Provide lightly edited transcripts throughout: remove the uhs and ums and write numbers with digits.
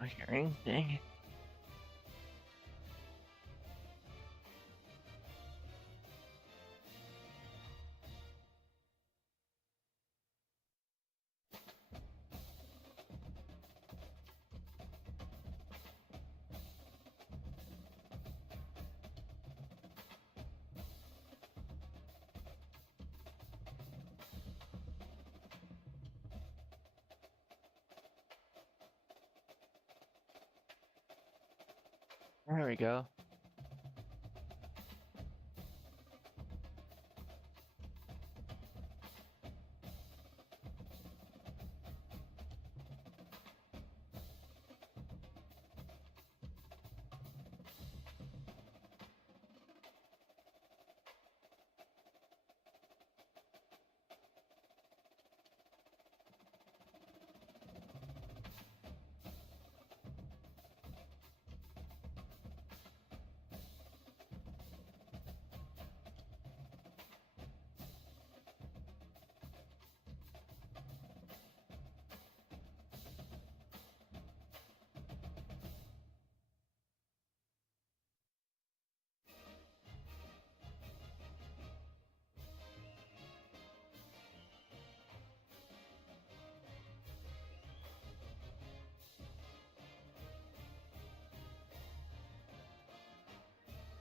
not hearing anything. There we go.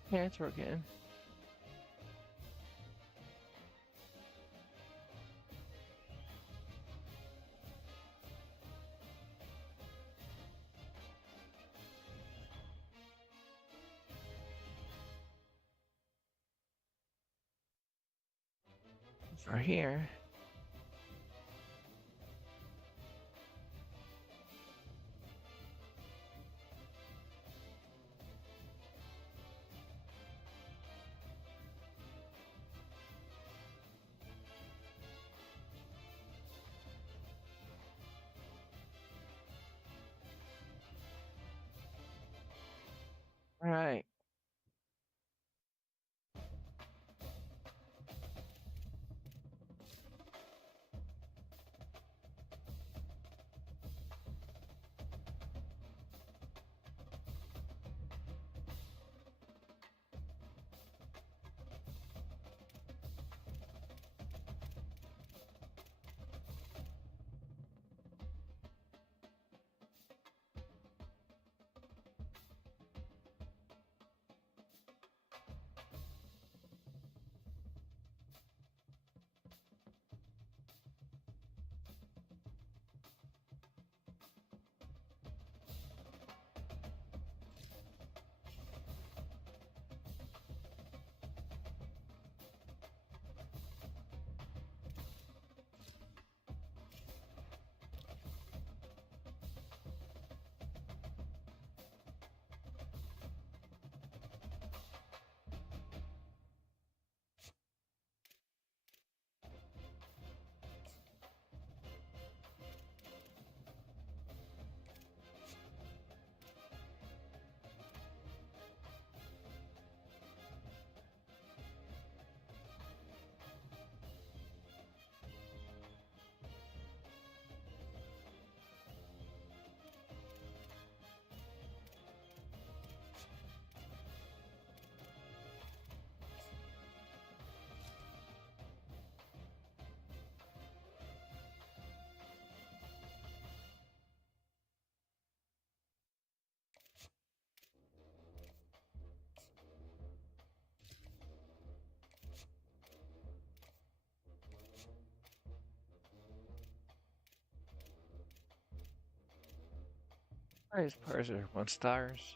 Yeah, it's working. For here. All right. Why is parser 1 stars?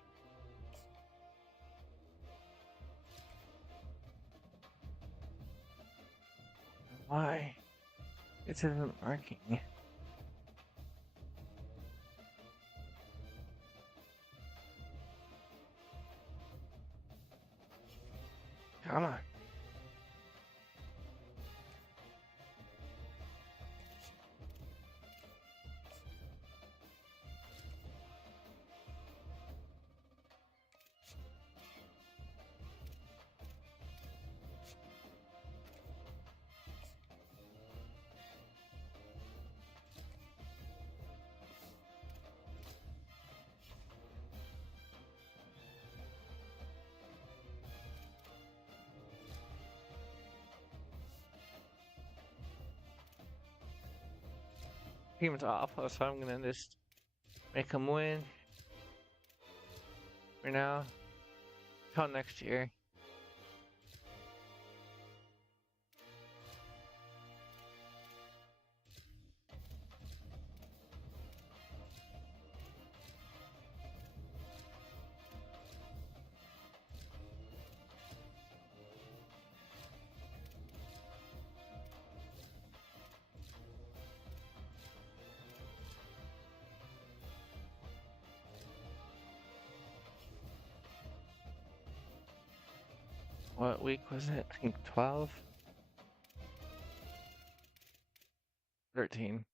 Why? It isn't working. Come on. team's awful, so I'm gonna just make them win for now till next year. What week was it? I think 12? 13.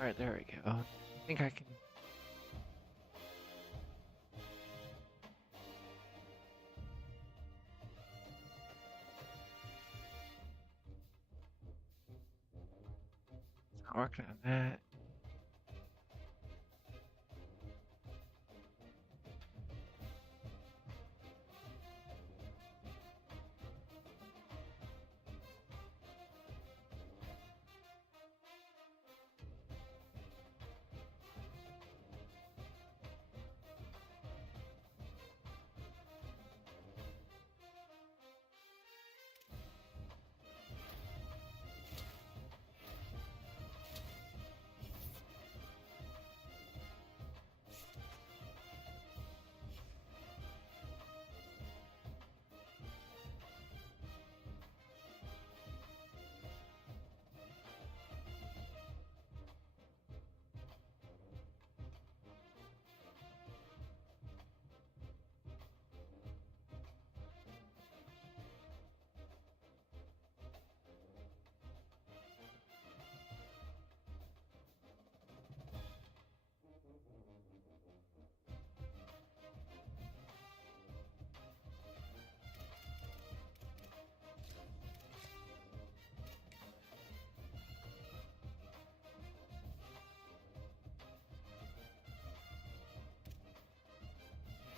Alright, there we go. I think I can. Not working on that.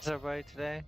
Is everybody today?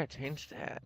I gotta change that.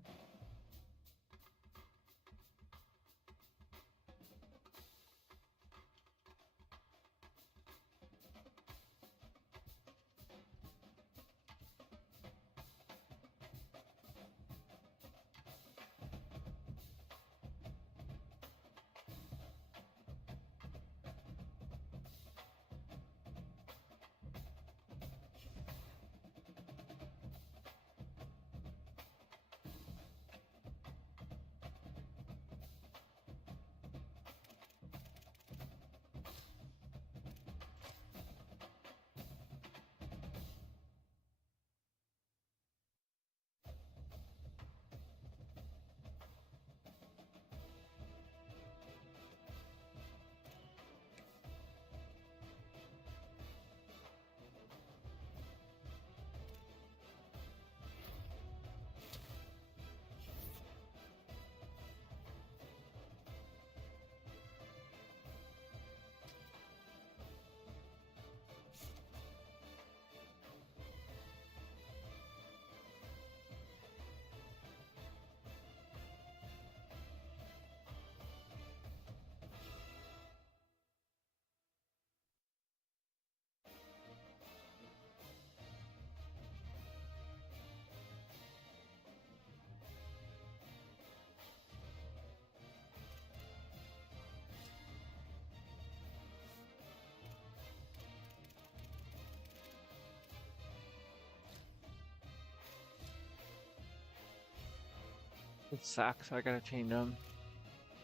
It sucks. I gotta change them.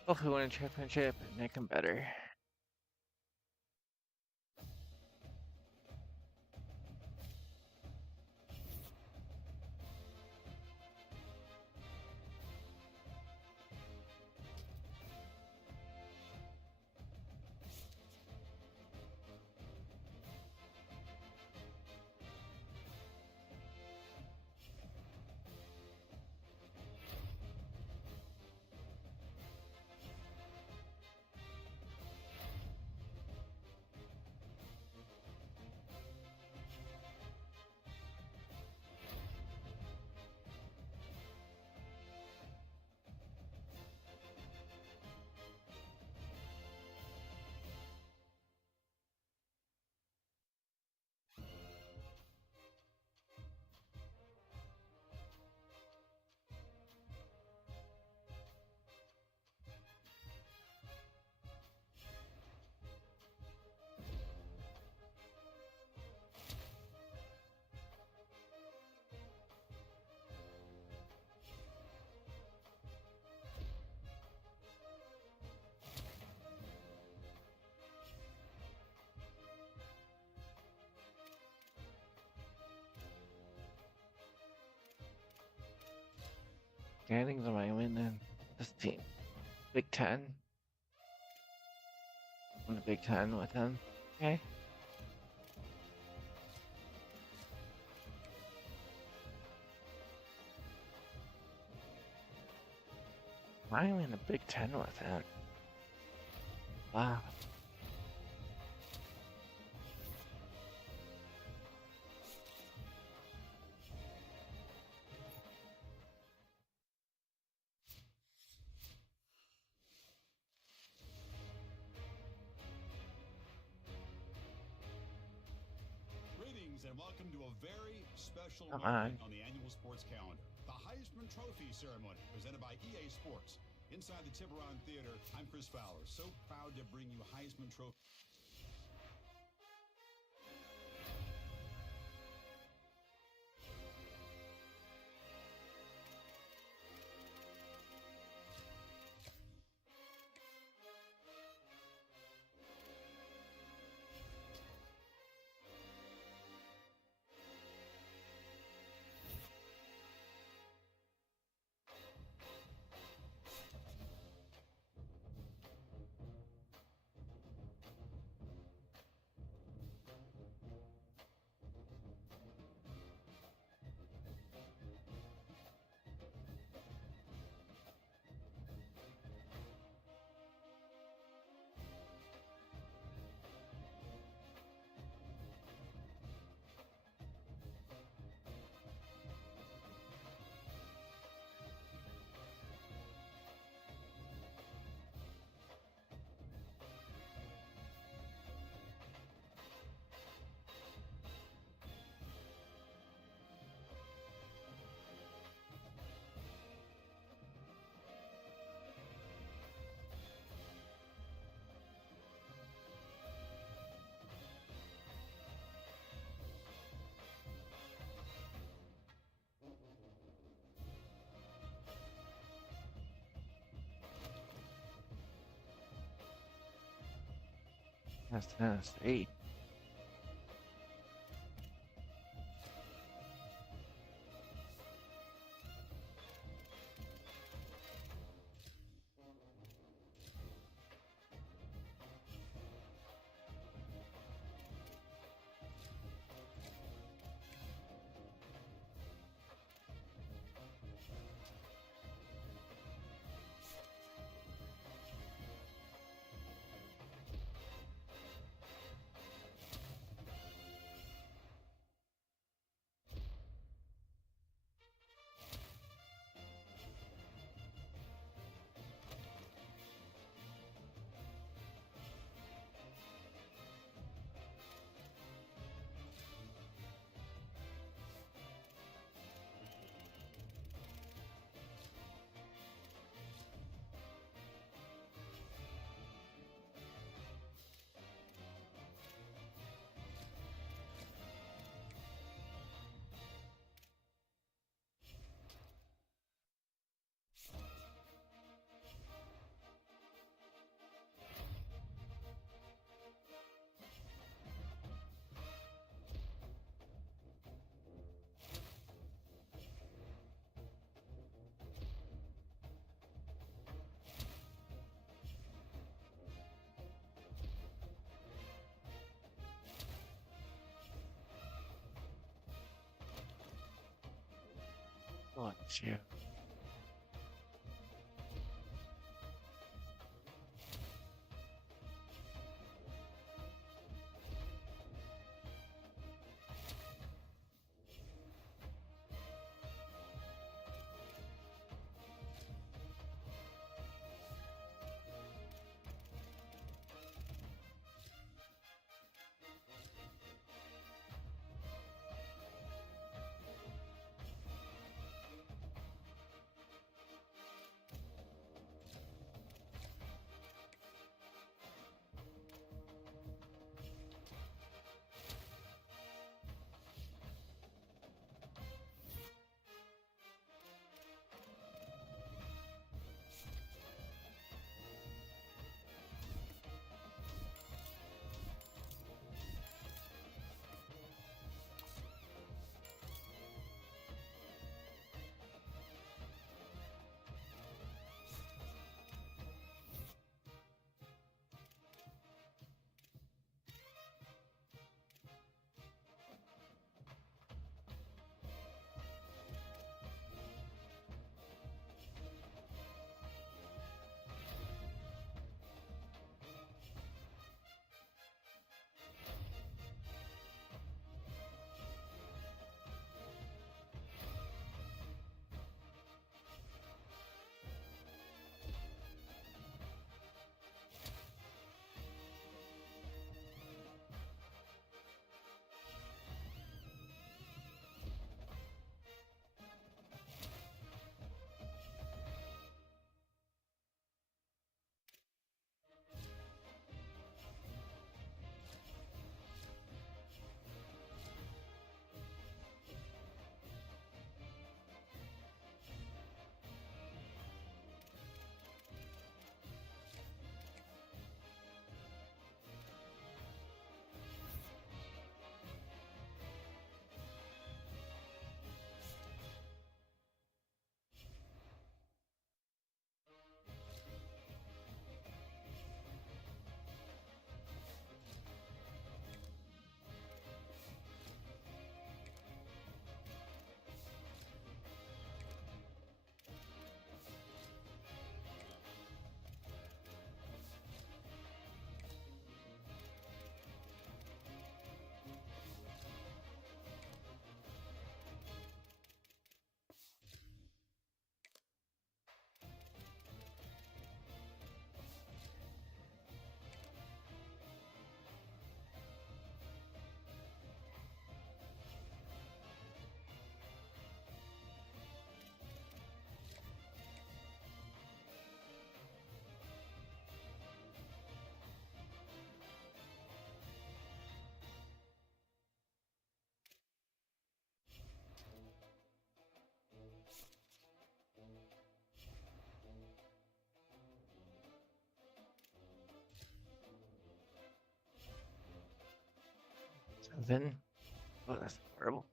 Hopefully win a championship and make them better. Standings I might win then. This team. Big Ten. Win the Big Ten with them. Okay. I win the Big Ten with them. Wow. Greetings and welcome to a very special Come moment on the annual sports calendar. The Heisman Trophy ceremony presented by EA Sports. Inside the Tiburon Theater, I'm Chris Fowler. So proud to bring you Heisman Trophy. That's Tennessee. Bless you. Then, oh, that's horrible.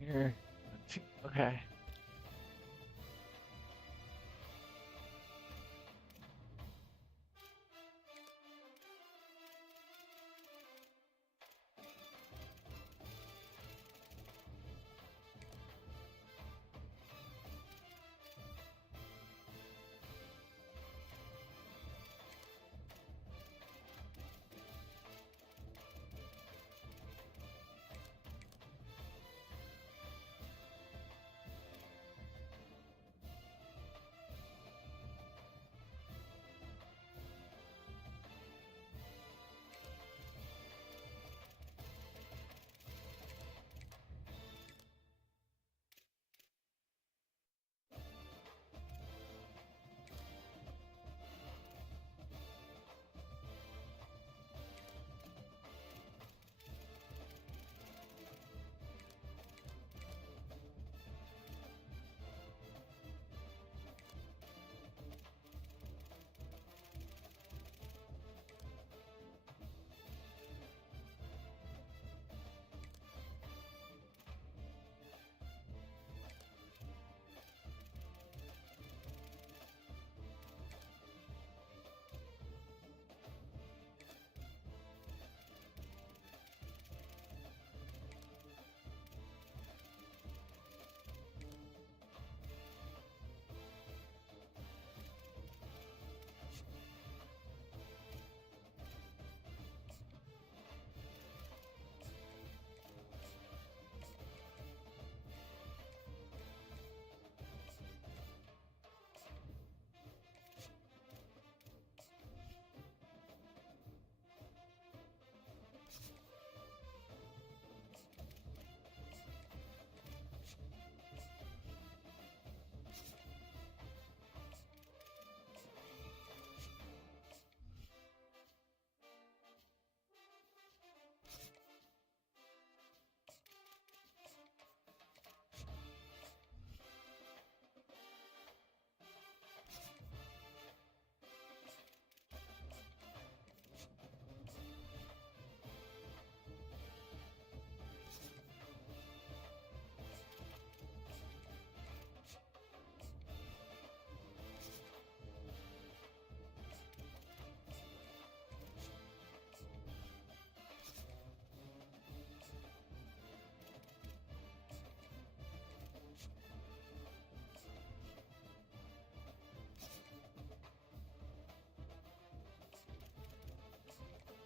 Here. Okay.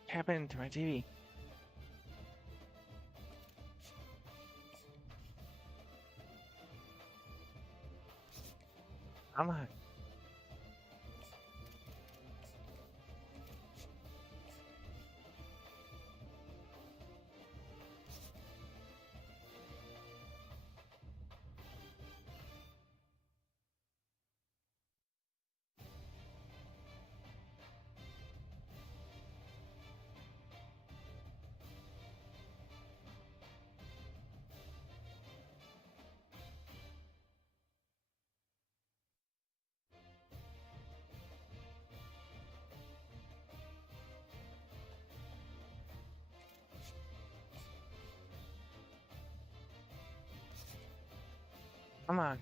happened to my TV? Come on. Come on.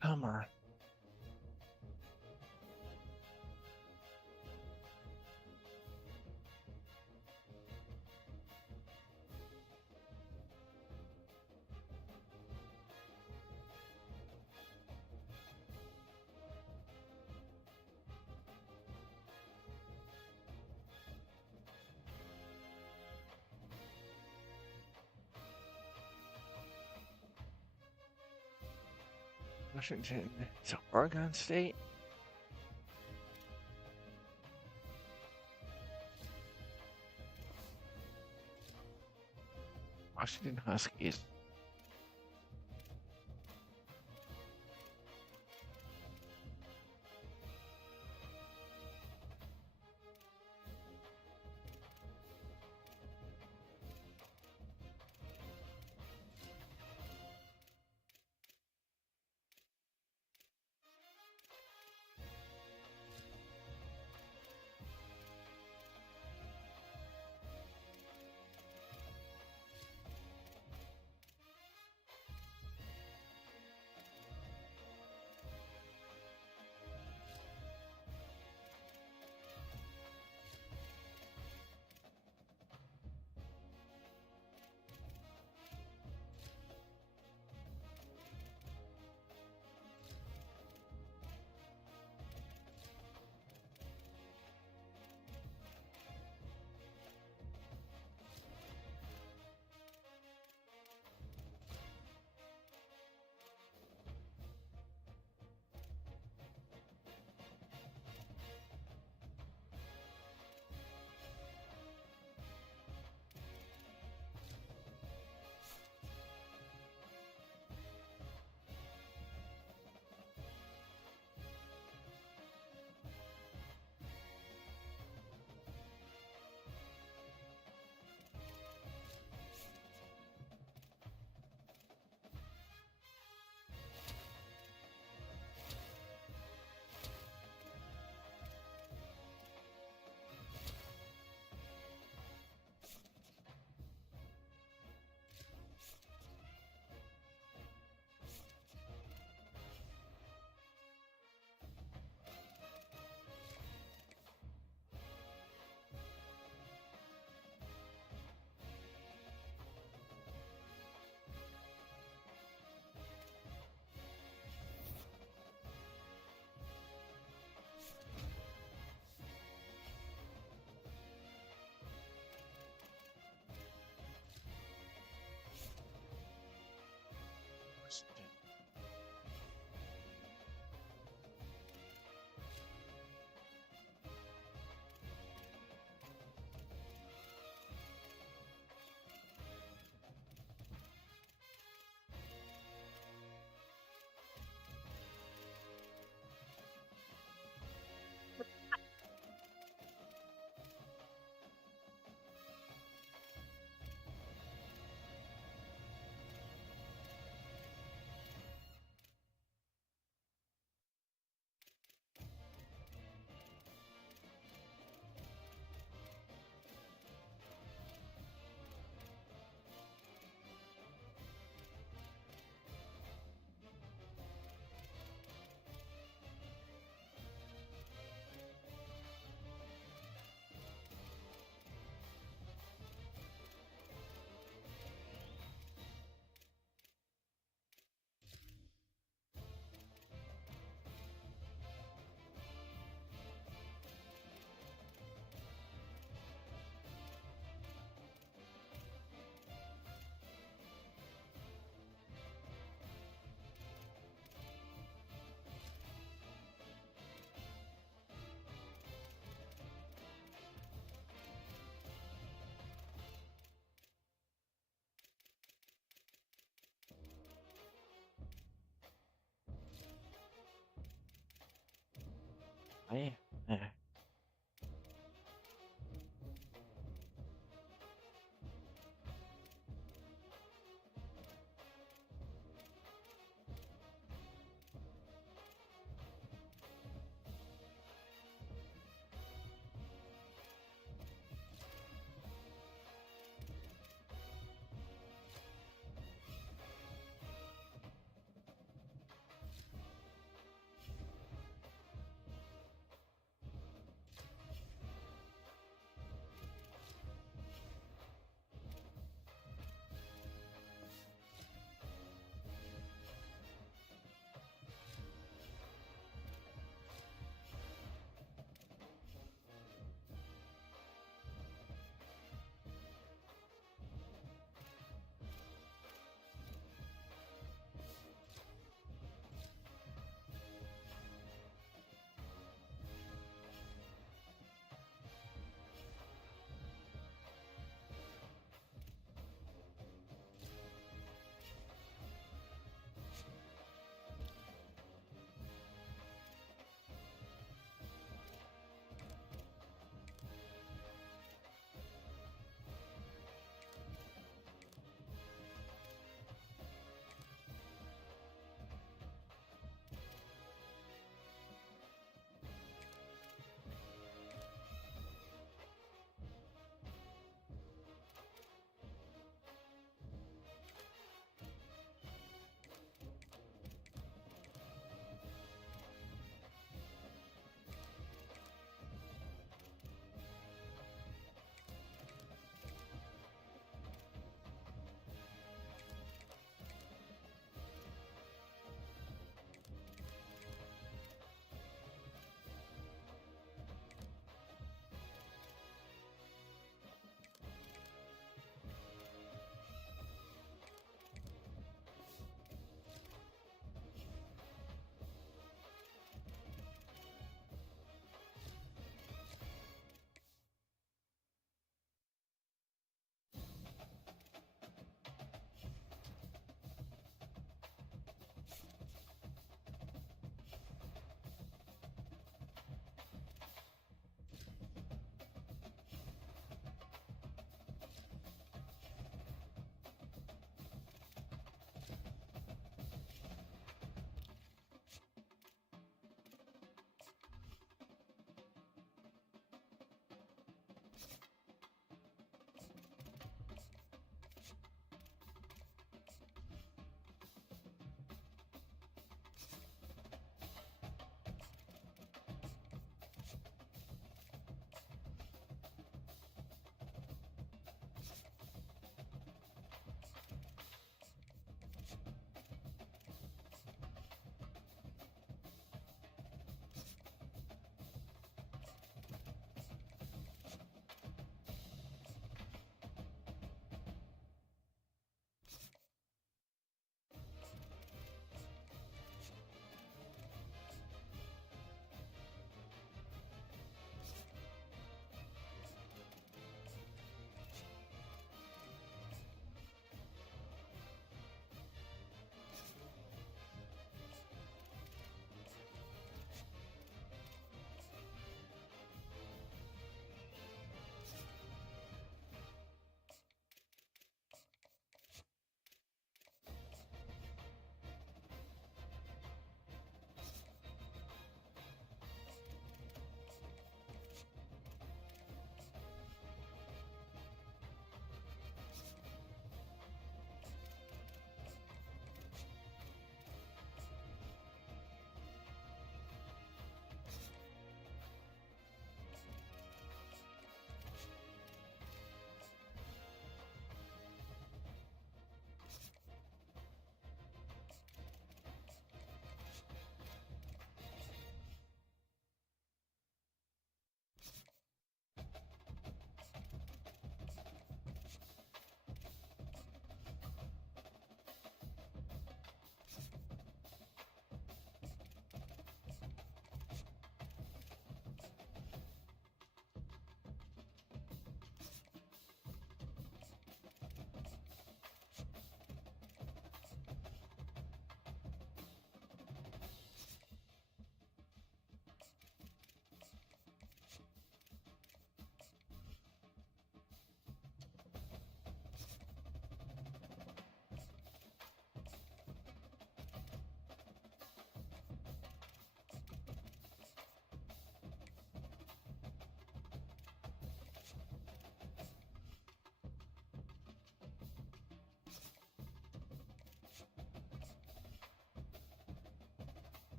Come on. Washington. It's Oregon State. Washington Huskies. Washington. Hey.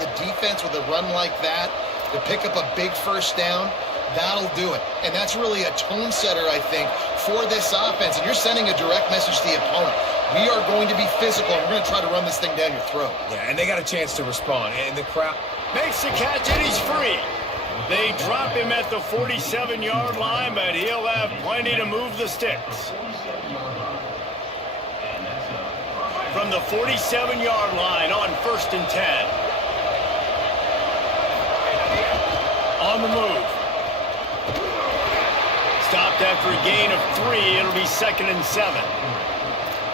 the defense with a run like that to pick up a big first down, that'll do it. And that's really a tone setter, I think, for this offense. And you're sending a direct message to the opponent. We are going to be physical, and we're going to try to run this thing down your throat. Yeah, and they got a chance to respond. And the crowd makes the catch, and he's free. They drop him at the 47-yard line, but he'll have plenty to move the sticks. From the 47-yard line on 1st and 10. On the move. Stopped after a gain of 3. It'll be 2nd and 7.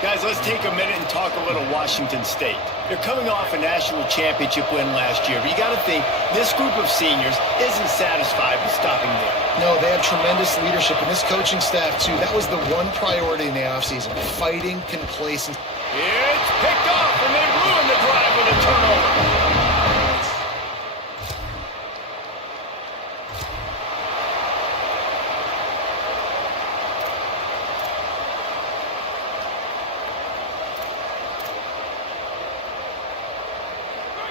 Guys, let's take a minute and talk a little Washington State. They're coming off a national championship win last year, but you got to think this group of seniors isn't satisfied with stopping there. No, they have tremendous leadership, and this coaching staff, too. That was the one priority in the offseason, fighting complacency. It's picked off, and they ruin the drive with a turnover.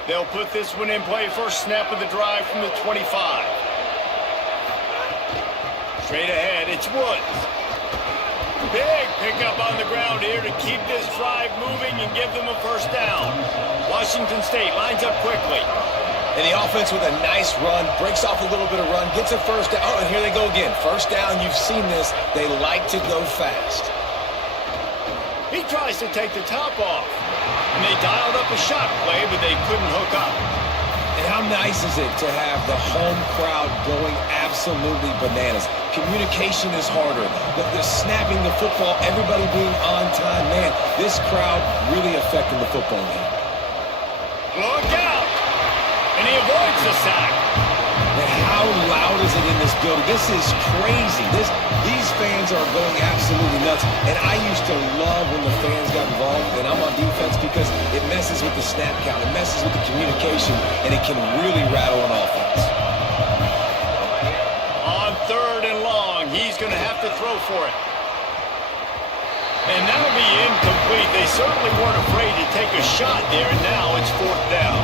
They'll put this one in play. First snap of the drive from the 25. Straight ahead, it's Woods. Big pickup on the ground here to keep this drive moving and give them a first down. Washington State lines up quickly. and the offense with a nice run, breaks off a little bit of run, gets a first down. Oh, and here they go again. First down, you've seen this. They like to go fast. He tries to take the top off. And they dialed up a shot play, but they couldn't hook up. And how nice is it to have the home crowd going absolutely bananas? Communication is harder. The snapping the football, everybody being on time. Man, this crowd really affecting the football game. Look out! And he avoids the sack. And how loud is it in this building? This is crazy. These fans are going absolutely nuts. And I used to love when the fans got involved, and I'm on defense because it messes with the snap count. It messes with the communication, and it can really rattle an offense. On 3rd and long, he's going to have to throw for it. And that'll be incomplete. They certainly weren't afraid to take a shot there, and now it's 4th down.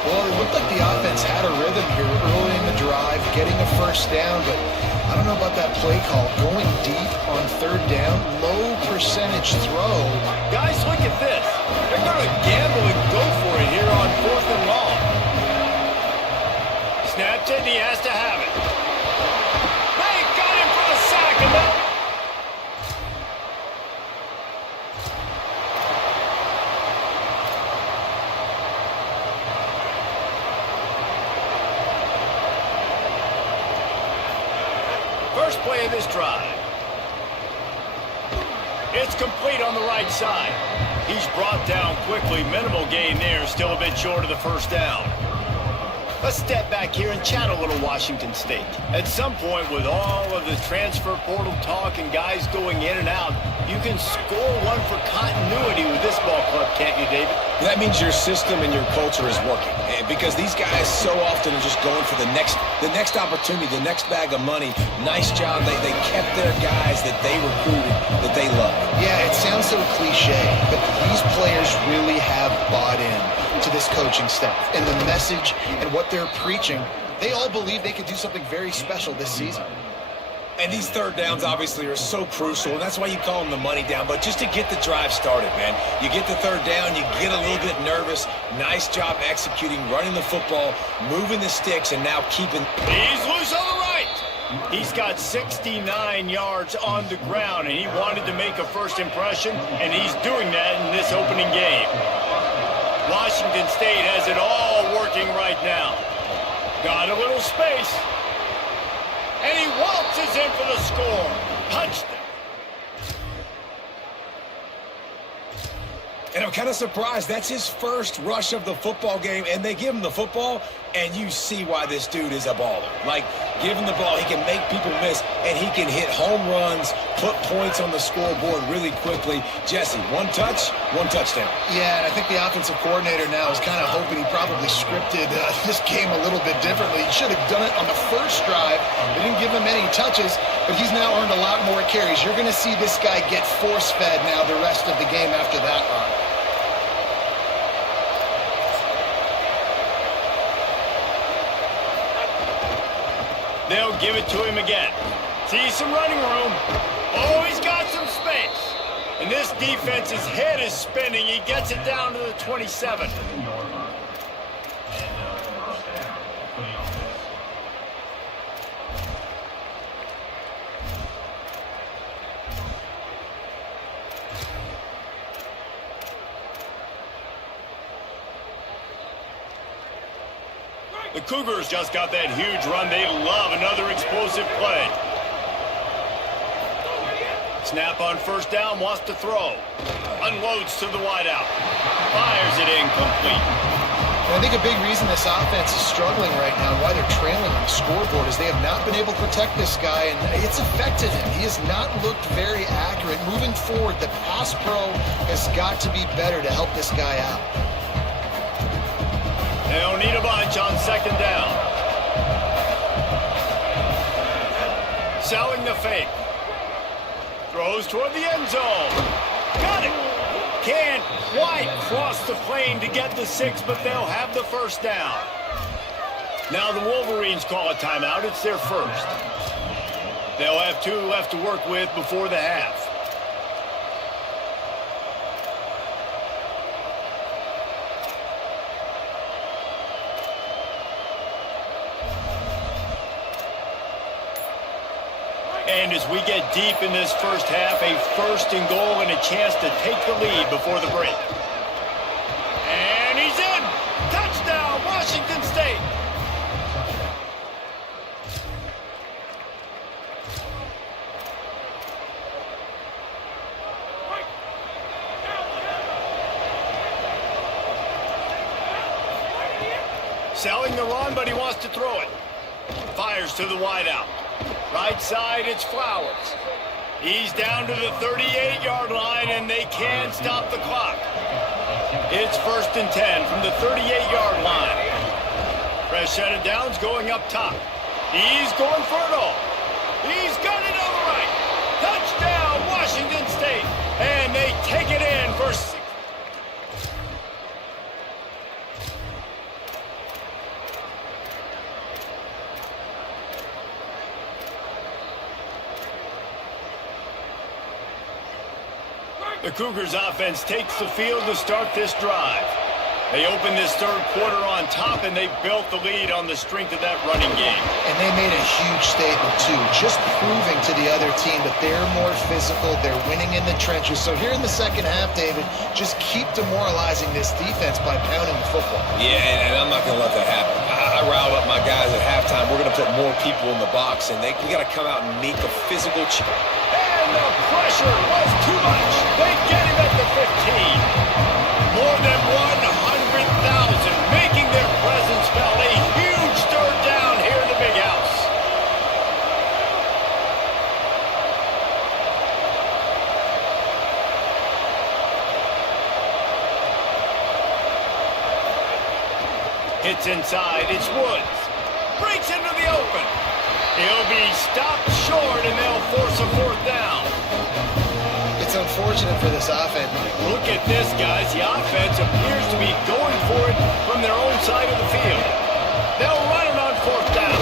Well, it looked like the offense had a rhythm here early in the drive, getting a first down, but I don't know about that play call. Going deep on 3rd down, low percentage throw. Guys, look at this. They're going to gamble and go for it here on 4th and long. Snapped it, and he has to have it. They got him for a sack, and that... First play of this drive. It's complete on the right side. He's brought down quickly. Minimal gain there. Still a bit short of the first down. Let's step back here and chat a little Washington State. At some point, with all of the transfer portal talk and guys going in and out, you can score one for continuity with this ball club, can't you, David? That means your system and your culture is working. And because these guys so often are just going for the next opportunity, the next bag of money. Nice job. They kept their guys that they recruited, that they love. Yeah, it sounds so cliche, but these players really have bought in to this coaching staff and the message and what they're preaching. They all believe they could do something very special this season. And these 3rd downs obviously are so crucial, and that's why you call them the money down. But just to get the drive started, man, you get the 3rd down, you get a little bit nervous. Nice job executing, running the football, moving the sticks, and now keeping... He's loose on the right. He's got 69 yards on the ground, and he wanted to make a first impression, and he's doing that in this opening game. Washington State has it all working right now. Got a little space. And he waltzes in for the score. Touchdown. And I'm kind of surprised. That's his first rush of the football game, and they give him the football, and you see why this dude is a baller. Like, give him the ball, he can make people miss, and he can hit home runs, put points on the scoreboard really quickly. Jesse, one touch, one touchdown. Yeah, and I think the offensive coordinator now is kind of hoping he probably scripted this game a little bit differently. He should have done it on the first drive. They didn't give him any touches, but he's now earned a lot more carries. You're going to see this guy get force-fed now the rest of the game after that run. They'll give it to him again. See some running room. Oh, he's got some space. And this defense's head is spinning. He gets it down to the 27. The Cougars just got that huge run. They love another explosive play. Snap on first down, wants to throw. Unloads to the wideout. Fires it incomplete. And I think a big reason this offense is struggling right now and why they're trailing on the scoreboard is they have not been able to protect this guy, and it's affected him. He has not looked very accurate. Moving forward, the pass pro has got to be better to help this guy out. They'll need a bunch on second down. Selling the fake. Throws toward the end zone. Got it. Can't quite cross the plane to get the 6, but they'll have the first down. Now the Wolverines call a timeout. It's their first. They'll have 2 left to work with before the half. And as we get deep in this first half, a first and goal and a chance to take the lead before the break. And he's in! Touchdown, Washington State! Selling the run, but he wants to throw it. Fires to the wideout. Right side, it's Flowers. He's down to the 38-yard line, and they can't stop the clock. It's 1st and 10 from the 38-yard line. Fresh set of downs going up top. He's going for it all. He's got it on the right. Touchdown, Washington State. And they take it in for 6. The Cougars offense takes the field to start this drive. They opened this third quarter on top, and they built the lead on the strength of that running game. And they made a huge statement, too, just proving to the other team that they're more physical, they're winning in the trenches. So here in the second half, David, just keep demoralizing this defense by pounding the football. Yeah, and I'm not going to let that happen. I riled up my guys at halftime. We're going to put more people in the box, and we got to come out and meet the physical And the pressure was too much. They get him at the 15. More than 100,000 making their presence felt. A huge third down here in the big house. Hits inside. It's Woods. Breaks into the open. He'll be stopped short, and they'll force a 4th down. It's unfortunate for this offense. Look at this, guys. The offense appears to be going for it from their own side of the field. They'll run it on 4th down.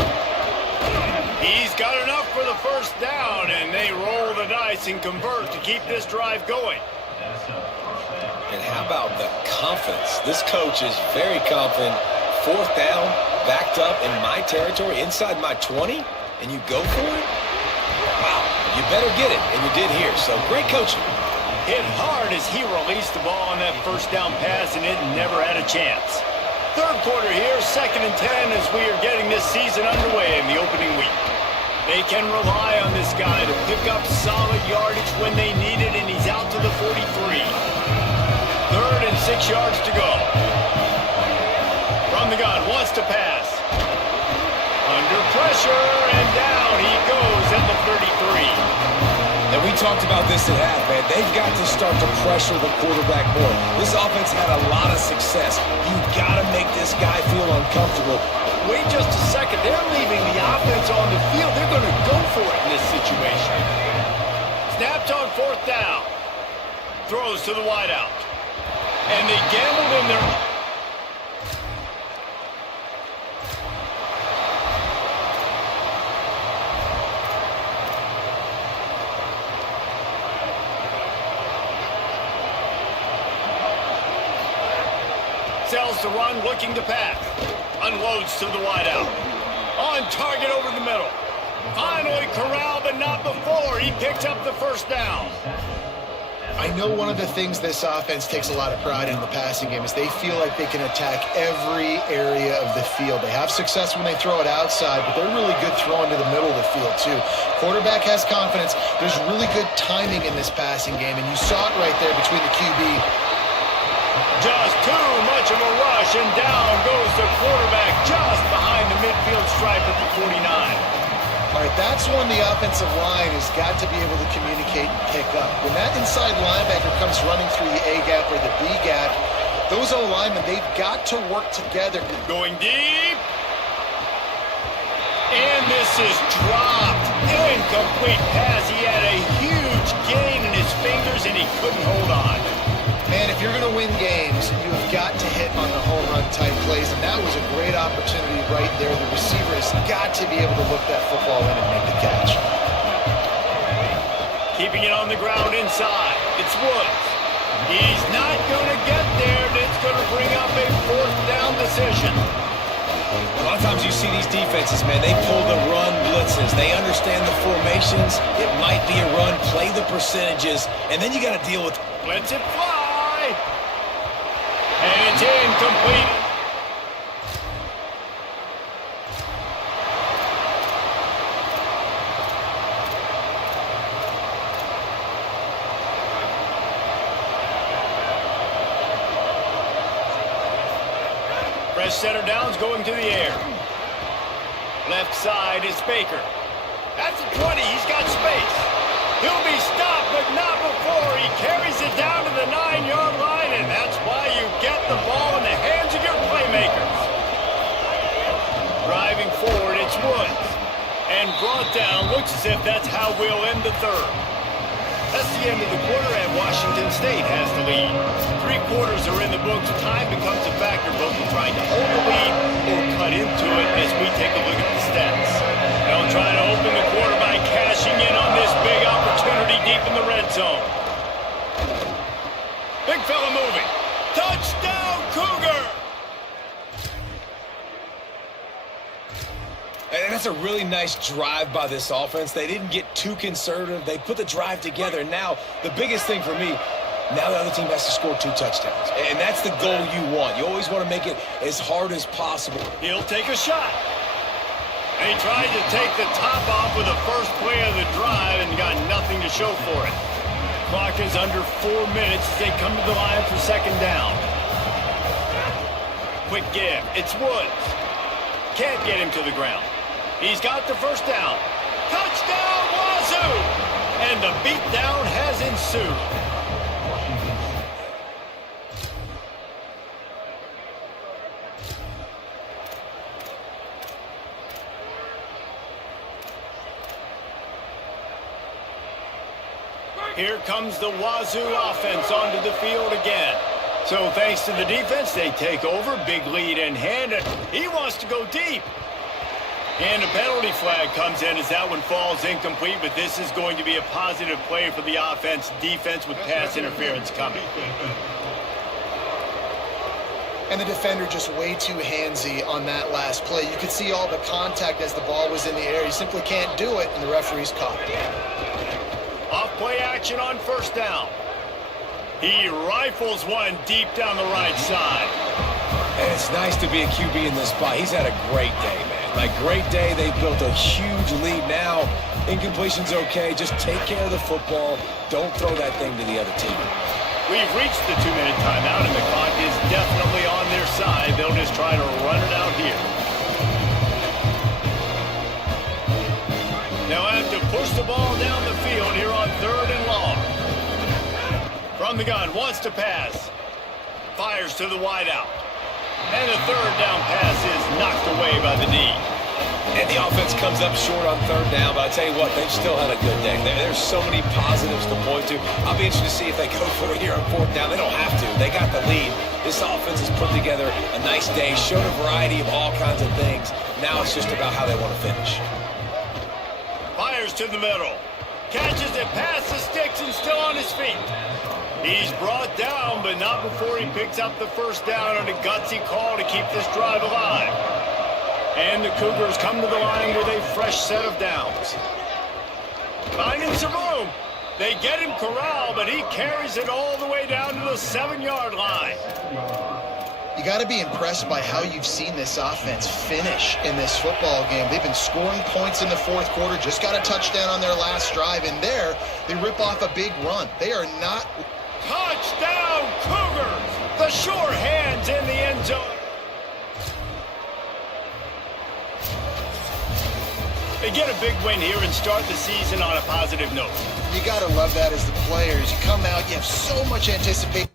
He's got enough for the first down, and they roll the dice and convert to keep this drive going. And how about the confidence? This coach is very confident. 4th down, backed up in my territory, inside my 20, and you go for it? Wow, you better get it, and you did here. So great coaching. Hit hard as he released the ball on that first down pass, and it never had a chance. Third quarter here, 2nd and 10 as we are getting this season underway in the opening week. They can rely on this guy to pick up solid yardage when they need it, and he's out to the 43. 3rd and 6 yards to go. From the gun, wants to pass. Under pressure, and down he goes at the 33. And we talked about this at half, man. They've got to start to pressure the quarterback more. This offense had a lot of success. You've got to make this guy feel uncomfortable. Wait just a second. They're leaving the offense on the field. They're going to go for it in this situation. Snapped on 4th down. Throws to the wideout. And they gambled in their... sells the run, looking to pass. Unloads to the wideout. On target over the middle. Finally corralled, but not before. He picks up the first down. I know one of the things this offense takes a lot of pride in the passing game is they feel like they can attack every area of the field. They have success when they throw it outside, but they're really good throwing to the middle of the field too. Quarterback has confidence. There's really good timing in this passing game, and you saw it right there between the QB. Just too much of a rush, and down goes the quarterback just behind the midfield stripe at the 49. All right, that's when the offensive line has got to be able to communicate and pick up. When that inside linebacker comes running through the A gap or the B gap, those O-linemen, they've got to work together. Going deep. And this is dropped. Incomplete pass. He had a huge gain in his fingers, and he couldn't hold on. Man, if you're going to win games, you've got to hit on the home run type plays, and that was a great opportunity right there. The receiver has got to be able to look that football in and make the catch. Keeping it on the ground inside. It's Woods. He's not going to get there, and it's going to bring up a fourth down decision. A lot of times you see these defenses, man, they pull the run blitzes. They understand the formations. It might be a run, play the percentages, and then you got to deal with Let's it fly. And it's incomplete. Fresh center downs going to the air. Left side is Baker. That's a 20. He's got space. He'll be stopped, but not before. He carries it down to the 9-yard line, and that's why you get the ball in the hands of your playmakers. Driving forward, it's Woods. And brought down. Looks as if that's how we'll end the third. That's the end of the quarter, and Washington State has the lead. 3 quarters are in the books. Time becomes a factor, both in trying to hold the lead or cut into it as we take a look at the stats. They'll try to open the quarter by cashing in on this big opportunity deep in the red zone. Big fella moving. Touchdown, Cougar! And that's a really nice drive by this offense. They didn't get too conservative. They put the drive together. Now, the biggest thing for me, now the other team has to score 2 touchdowns. And that's the goal you want. You always want to make it as hard as possible. He'll take a shot. And he tried to take the top off with the first play of the drive and got nothing to show for it. Clock is under 4 minutes as they come to the line for second down. Quick give. It's Woods. Can't get him to the ground. He's got the first down. Touchdown, Wazoo! And the beatdown has ensued. Here comes the Wazoo offense onto the field again. So thanks to the defense, they take over. Big lead in hand. He wants to go deep. And a penalty flag comes in as that one falls incomplete, but this is going to be a positive play for the offense. Defense with pass interference coming. And the defender just way too handsy on that last play. You could see all the contact as the ball was in the air. He simply can't do it, and the referee's caught it. Off play action on first down. He rifles one deep down the right side. And it's nice to be a QB in this spot. He's had a great day, man. Like, great day. They've built a huge lead now. Incompletion's okay. Just take care of the football. Don't throw that thing to the other team. We've reached the 2-minute timeout, and the clock is definitely on their side. They'll just try to run it out here. They'll have to push the ball down the field here on 3rd and long. From the gun, wants to pass. Fires to the wideout. And the 3rd down pass is knocked away by the D. And the offense comes up short on 3rd down, but I tell you what, they've still had a good day. There's so many positives to point to. I'll be interested to see if they go for it here on 4th down. They don't have to. They got the lead. This offense has put together a nice day, showed a variety of all kinds of things. Now it's just about how they want to finish. Fires to the middle. Catches it past the sticks and still on his feet. He's brought down, but not before he picks up the first down on a gutsy call to keep this drive alive. And the Cougars come to the line with a fresh set of downs. Finding some room. They get him corralled, but he carries it all the way down to the 7-yard line. You got to be impressed by how you've seen this offense finish in this football game. They've been scoring points in the fourth quarter, just got a touchdown on their last drive, and there they rip off a big run. They are not... Touchdown, Cougars! The sure hands in the end zone. They get a big win here and start the season on a positive note. You got to love that as the players. You come out, you have so much anticipation.